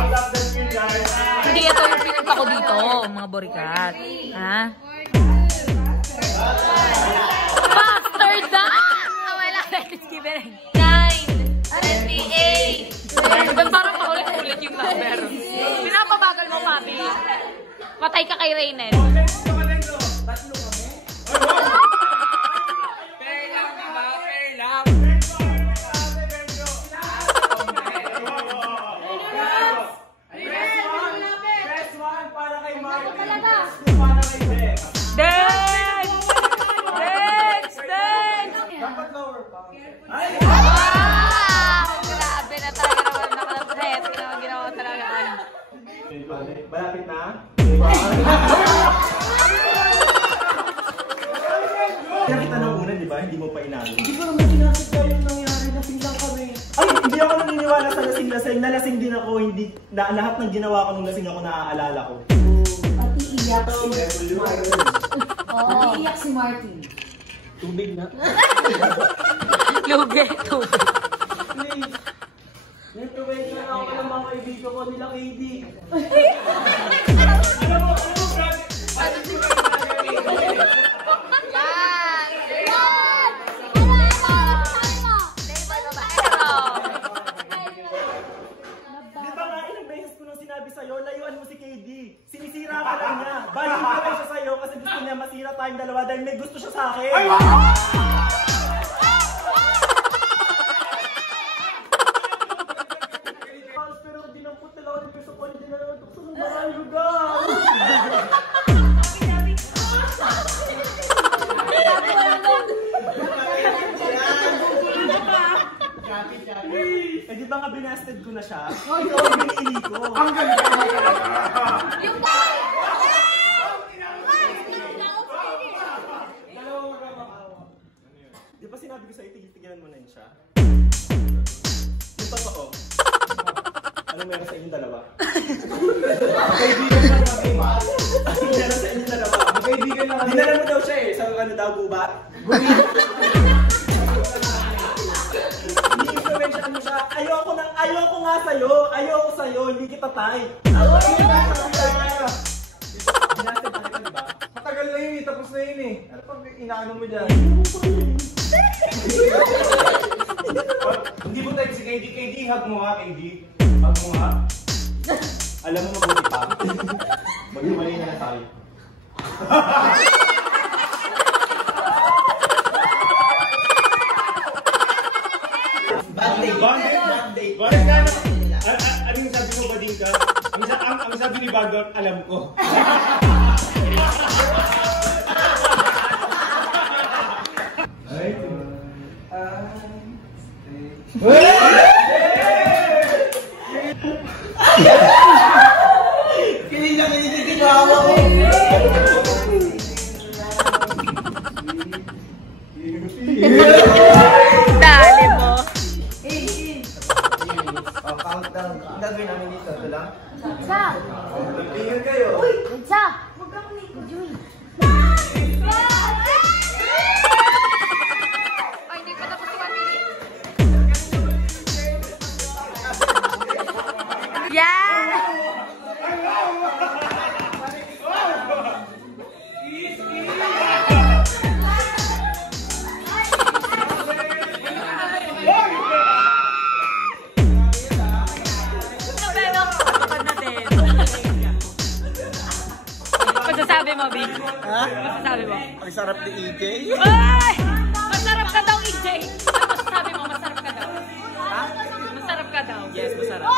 Hindi ito yung pinunta ko dito, mga borikat. Ha? Faster down! Wala, let's give it 9, 28. Ba't parang paulit-ulit yung number? Pinapabagal mo, papi. Patay ka kay Raynel. Malapit na? Nakita nung una, di ba? Hindi mo pa inalo. Hindi ko naman sinasadya yung nangyari. Lasing lang kami. Ay, hindi ako naniniwala sa lasing-lasing. Nalasing din ako. Hindi, lahat ng ginawa ko nung lasing ako naaalala ko. Pati iyak si iyak si Martin. Tubig na. Lugi, tubig. Please. Nag-tubig na ako ng mga kaibigan ko nila KD. Alam mo, grabe. Layuan mo si KD. Sinisira ka lang niya. Baling ka lang siya sa'yo kasi gusto niya masira tayong dalawa dahil may gusto siya sa akin. Ay, pero dinampot nila ako ng peso ko. Hindi na naman tukso ng maraming lugar. Eh di ba nga binasted ko na siya? Ay, ito ang binili ko. Ang ganda mo talaga. Yung boy! Dalawang ramakawa. Di ba sinabi ko sa'yo, tigil-tigilan mo na yun siya? Yung totoo. Anong meron sa inyong dalawa? Kaibigan na kami. Anong meron sa inyong dalawa? Kaibigan na kami. Dinala mo daw siya eh. Sa ano daw, gubat? Ayoko nga sa'yo. Ayoko sa'yo. Hindi kita tay. Matagal na yun eh. Tapos na yun eh. Ano pag inaano mo dyan? Hindi mo tayo si KD. KD, hug mo nga KD. Hug mo nga. Alam mo mabuti pa. Maghiwalay na tayo. Ano yung sabi mo ba din ka? Ang sabi ni Bagdor, alam ko. Kilig na kilig si mama ko. Dali mo. Countdown. Ang gagawin namin dito. Ito lang. Sa! Tingnan kayo. Uy! Sa! Huwag ako na ikaw, Joy. Ay, hindi pa tapos si Mami. Yeah! Masasabi mo, Big? Ha? Masasabi mo? Ang sarap ni EJ. Ay! Masarap ka daw, EJ! Ano masasabi mo? Masarap ka daw? Ha? Masarap ka daw? Yes, masarap.